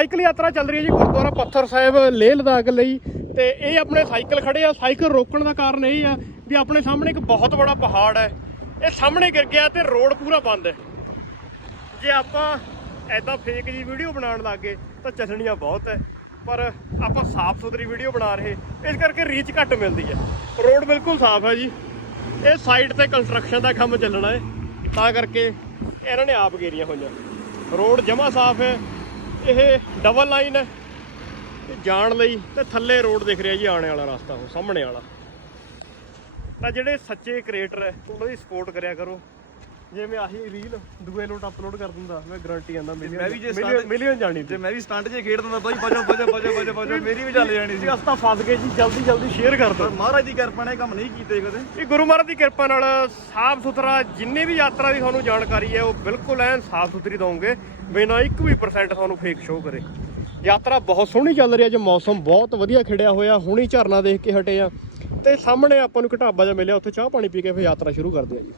Cycle ਯਾਤਰਾ ਚੱਲ ਰਹੀ ਹੈ ਜੀ ਗੁਰਦੁਆਰਾ ਪੱਥਰ ਸਾਹਿਬ, ਲੇਹ ਲਦਾਖ ਲਈ। ਤੇ ਇਹ ਆਪਣੇ ਸਾਈਕਲ ਖੜੇ ਆ। ਸਾਈਕਲ ਰੋਕਣ ਦਾ ਕਾਰਨ ਇਹ ਆ ਵੀ ਆਪਣੇ ਸਾਹਮਣੇ ਇੱਕ ਬਹੁਤ ਬੜਾ ਪਹਾੜ ਹੈ। ਇਹ ਸਾਹਮਣੇ ਗਿਰ ਗਿਆ ਤੇ ਰੋਡ ਪੂਰਾ ਬੰਦ ਹੈ। ਜੇ ਆਪਾਂ ਐਦਾਂ ਫੇਕ ਜੀ ਵੀਡੀਓ ਬਣਾਉਣ ਲੱਗੇ ਤਾਂ ਚੱਲਣੀਆਂ ਬਹੁਤ ਹੈ। ਪਰ ਆਪਾਂ ਸਾਫ਼ ਸੁਥਰੀ ਵੀਡੀਓ ਬਣਾ ਰਹੇ, ਇਸ ਕਰਕੇ ਰੀਚ ਘੱਟ ਮਿਲਦੀ ਹੈ। ਰੋਡ ਬਿਲਕੁਲ ਸਾਫ਼ ਹੈ ਜੀ। ਇਹ ਸਾਈਡ ਤੇ ਕੰਸਟਰਕਸ਼ਨ ਦਾ ਕੰਮ ਚੱਲਣਾ ਹੈ। ਤਾਂ ਕਰਕੇ ਇਹਨਾਂ ਨੇ ਆਪ ਗੇਰੀਆਂ ਹੋਈਆਂ। ਰੋਡ ਜਮਾ ਸਾਫ਼ ਹੈ। ਇਹ ਡਬਲ ਲਾਈਨ ਹੈ। ਤੇ ਜਾਣ ਲਈ ਤੇ ਥੱਲੇ ਰੋਡ ਦਿਖ ਰਿਹਾ ਜੀ, ਆਉਣੇ ਵਾਲਾ ਰਸਤਾ ਉਹ, ਸਾਹਮਣੇ ਵਾਲਾ। ਤਾਂ ਜਿਹੜੇ ਸੱਚੇ ਕ੍ਰੀਏਟਰ ਹੈ, ਉਹਨਾਂ ਦੀ ਸਪੋਰਟ ਕਰਿਆ ਕਰੋ। ਜਿਵੇਂ ਆਹੀ ਰੀਲ ਦੂਏ ਲੋਟ ਅਪਲੋਡ ਕਰ ਦਿੰਦਾ ਮੈਂ ਗਾਰੰਟੀ ਆਂਦਾ ਮੈਂ ਵੀ ਜੇ ਮਿਲੀਅਨ ਜਾਣੀ ਜੇ ਮੈਂ ਵੀ ਸਟੰਟ ਜੇ ਖੇਡ ਦਿੰਦਾ ਬਾਈ ਬਜੋ ਬਜੋ ਬਜੋ ਬਜੋ ਬਜੋ ਮੇਰੀ ਵੀ ਚੱਲ ਜਾਣੀ ਸੀ। ਅਸੀਂ ਤਾਂ ਫਸ ਗਏ ਜੀ ਜਲਦੀ ਜਲਦੀ ਸ਼ੇਅਰ ਕਰ ਦਿਓ। ਮਹਾਰਾਜ ਦੀ ਕਿਰਪਾ ਨੇ ਕੰਮ ਨਹੀਂ ਕੀਤੇ ਕਦੇ। ਇਹ ਗੁਰੂ ਮਹਾਰਾਜ ਦੀ ਕਿਰਪਾ ਨਾਲ ਸਾਫ਼ ਸੁਥਰਾ ਜਿੰਨੇ ਵੀ ਯਾਤਰਾ ਦੀ ਤੁਹਾਨੂੰ ਜਾਣਕਾਰੀ ਹੈ ਉਹ ਬਿਲਕੁਲ ਐਨ ਸਾਫ਼ ਸੁਥਰੀ ਦਵਾਂਗੇ ਬਿਨਾਂ ਇੱਕ ਵੀ ਪਰਸੈਂਟ ਤੁਹਾਨੂੰ ਫੇਕ ਸ਼ੋ ਕਰੇ। ਯਾਤਰਾ ਬਹੁਤ ਸੋਹਣੀ ਚੱਲ ਰਹੀ ਹੈ ਅੱਜ ਮੌਸਮ ਬਹੁਤ ਵਧੀਆ ਖਿੜਿਆ ਹੋਇਆ ਹੁਣੀ ਝਰਨਾ ਦੇਖ ਕੇ ਹਟੇ ਆ ਤੇ ਸਾਹਮਣੇ ਆਪਾਂ ਨੂੰ ਘਟਾਬਾ ਜਿਹਾ ਮਿਲਿਆ ਉੱਥੇ ਚਾਹ ਪਾਣੀ ਪੀ ਕੇ ਫਿਰ ਯਾਤਰਾ ਸ਼ੁਰੂ ਕਰਦੇ ਆ ਜੀ।